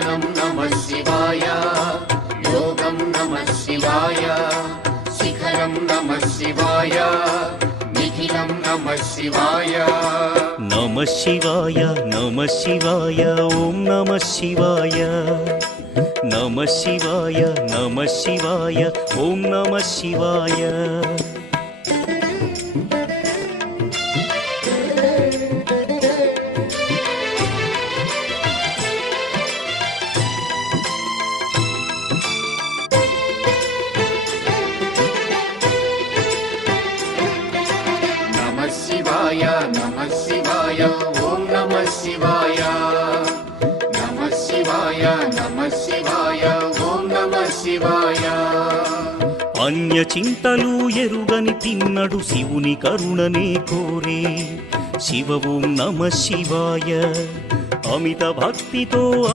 ध्यानं नमः शिवाय योगं नमः शिवाय शिखरं नमः शिवाय निखिलं नमः शिवाय नमः शिवाय ओम नमः शिवाय नमः शिवाय ओम नमः शिवाय ओम नमः शिवाय ओम नमः शिवाय अन्य चिंतलू एरुगनि तिन्नडु शिवुनि करुणने कोरे शिव ओम नमः शिवाय अमित भक्तितो